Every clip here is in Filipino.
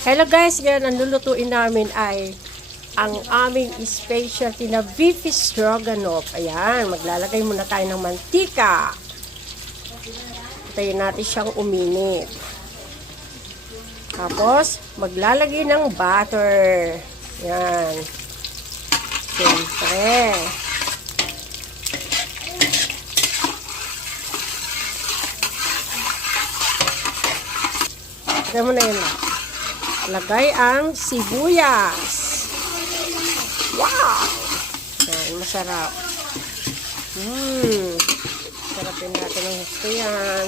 Hello guys, ngayon ang lulutuin namin ay ang aming specialty na beef stroganoff. Ayan, maglalagay muna tayo ng mantika. Tayo natin siyang uminit. Tapos, maglalagay ng butter. Ayan. Siyempre. Lagay mo na yun. Lagay ang sibuyas. Wow! Yan, masarap. Sarapin natin ang gusto yan.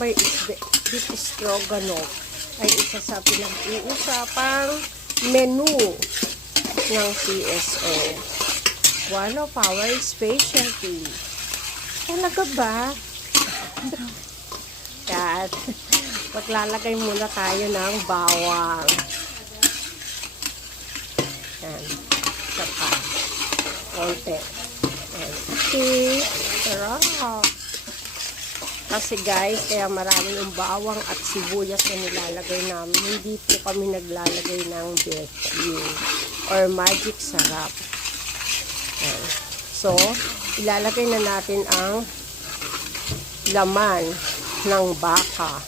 May beef stroganoff ay isa sa pinag-uusapang menu ng CSO. One of our specialty. Talaga ba? At maglalagay muna tayo ng bawang. Yan. Sapa. Konti. Sarap. Kasi guys, kaya marami yung bawang at sibuyas na nilalagay namin. Hindi po kami naglalagay ng BFQ or magic sarap. Yan. So, ilalagay na natin ang laman ng baka.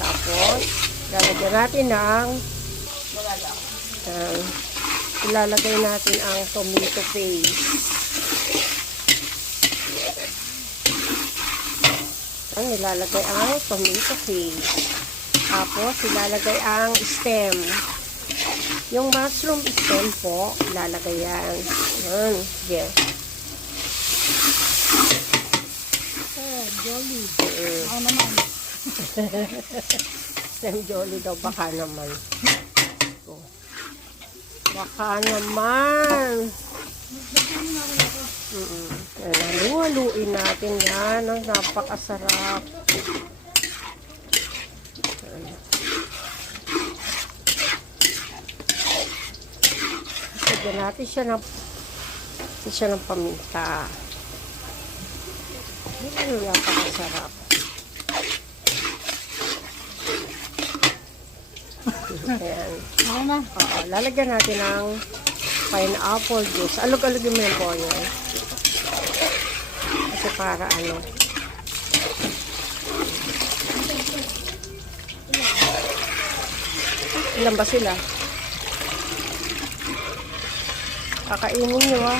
Tapos, lalagyan natin ng ilalagay natin ang tomato paste. Ilalagay ang tomato paste. Tapos, ilalagay ang stem. Yung mushroom stem po, ilalagay yan. Yan. Yes. Jolly. Ako naman. Stem jolly daw, baka naman. Baka naman. Halu-haluin natin yan. Ang napakasarap. Lagyan natin siya ng paminta. Napakasarap. Ayan. Lalagyan natin ng pineapple juice. Alog-alogin mo yung po yun. Kasi para ano. Ilan ba sila? Kakainin nyo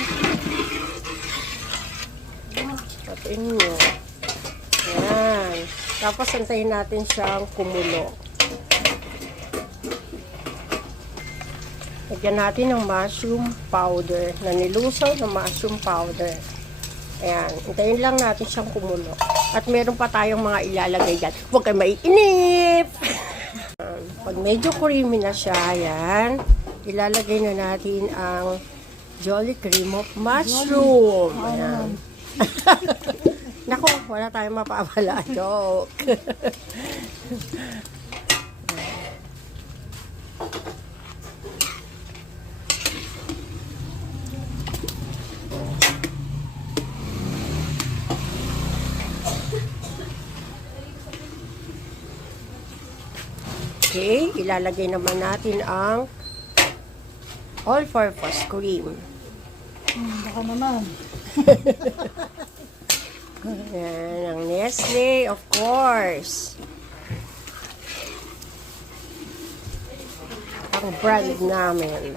Kakainin nyo. Ayan. Tapos antayin natin siyang kumulo. Lagyan natin ng mushroom powder. Na nilusaw na mushroom powder. Ayan. Antayin lang natin siyang kumulo. At meron pa tayong mga ilalagay dyan. Huwag kayo maiinip! Pag medyo creamy na siya, ayan. Ilalagay na natin ang Jolly Cream of Mushroom. Ayan. Naku, wala tayong mapapala. Joke. Okay, ilalagay naman natin ang all-purpose cream. Baka naman. Yan, ang Nestle, of course. Ang brand namin.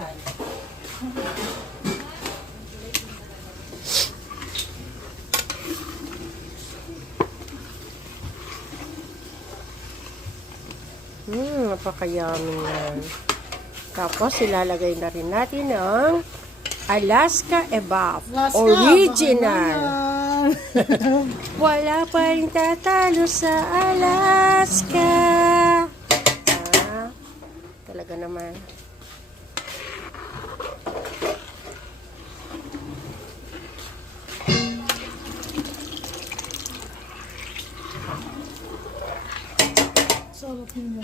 Napakayami yan. Tapos, ilalagay na rin natin ang Alaska Evap Original. Wala pa rin tatalo sa Alaska. Talaga naman. Sarap yun.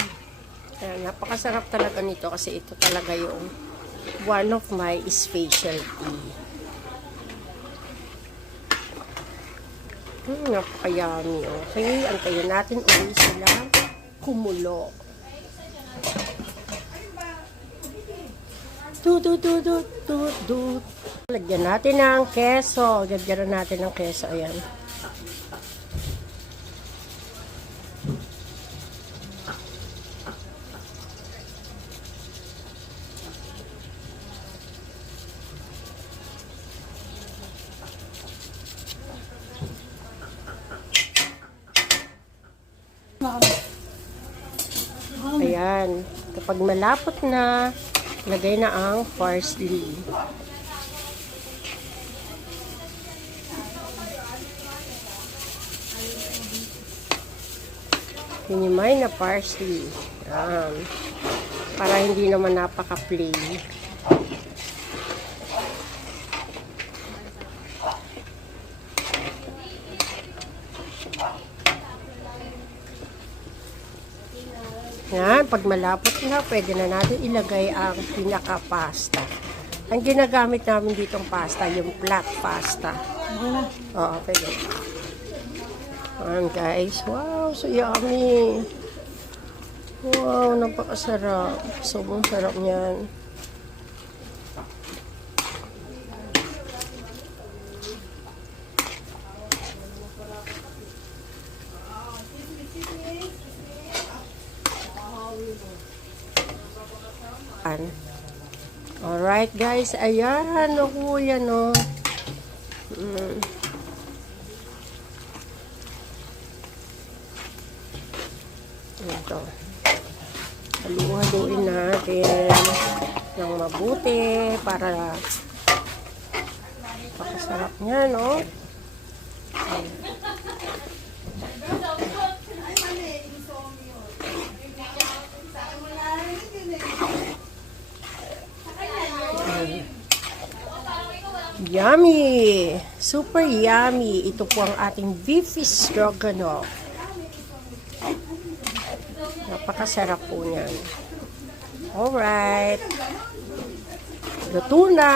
Napakasarap talaga nito kasi ito talaga yung one of my specialty. Napaka-yummy. Okay, antayin natin ulit sila kumulo. Tut. Lagyan natin ng keso. Lagyan natin ng keso. Ayan. Ayan. Kapag malapot na, lagay na ang parsley. Hinimay na parsley. Ayan. Para hindi naman napaka-plain. Yan, pag malapot na, pwede na natin ilagay ang pinaka-pasta. Ang ginagamit namin ditong pasta, yung flat pasta. Okay na. Oo, pwede. Ayan guys, wow, so yummy. Wow, napakasarap. Sobrang sarap niyan. Alright guys, ayan, o yan o. Ito. Haluin natin ng mabuti para pakasarap niya, no? Yummy! Super yummy! Ito po ang ating beef stroganoff. Napakasarap po niyan. Alright. Luto na!